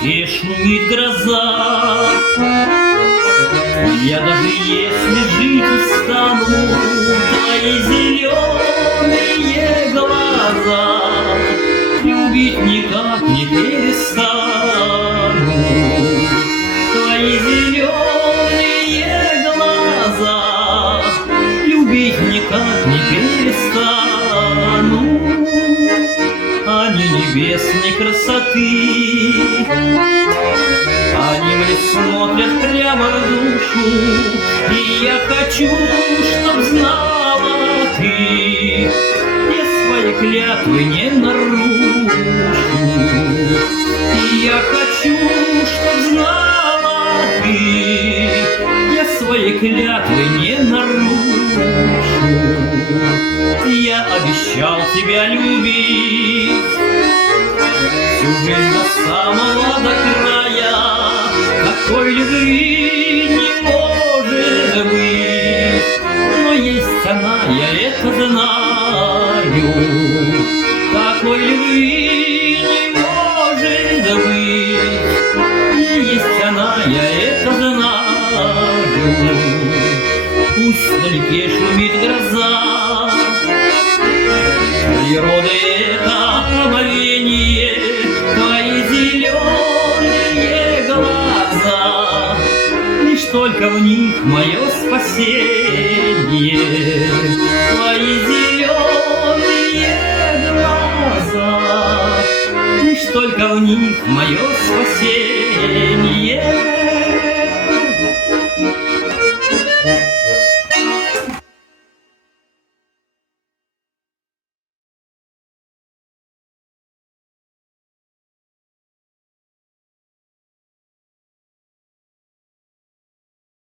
вдалеке шумит гроза. Я даже если жить устану, твои зеленые глаза любить никак не перестану. Твои зеленые глаза любить никак не перестану. Они небесной красоты, они мне смотрят прямо в душу, и я хочу, чтоб знала ты, я свои клятвы не нарушу. И я хочу, чтоб знала ты, я свои клятвы не нарушу. Я обещал тебя любить всю жизнь до самого до края. Такой любви не может быть, но есть она, я это знаю. Такой любви не может быть, есть она, я это знаю. Пусть вдалеке шумит гроза, природа это омовение, твои зеленые глаза, лишь только в них мое спасение. Твои зеленые глаза, лишь только в них мое спасение.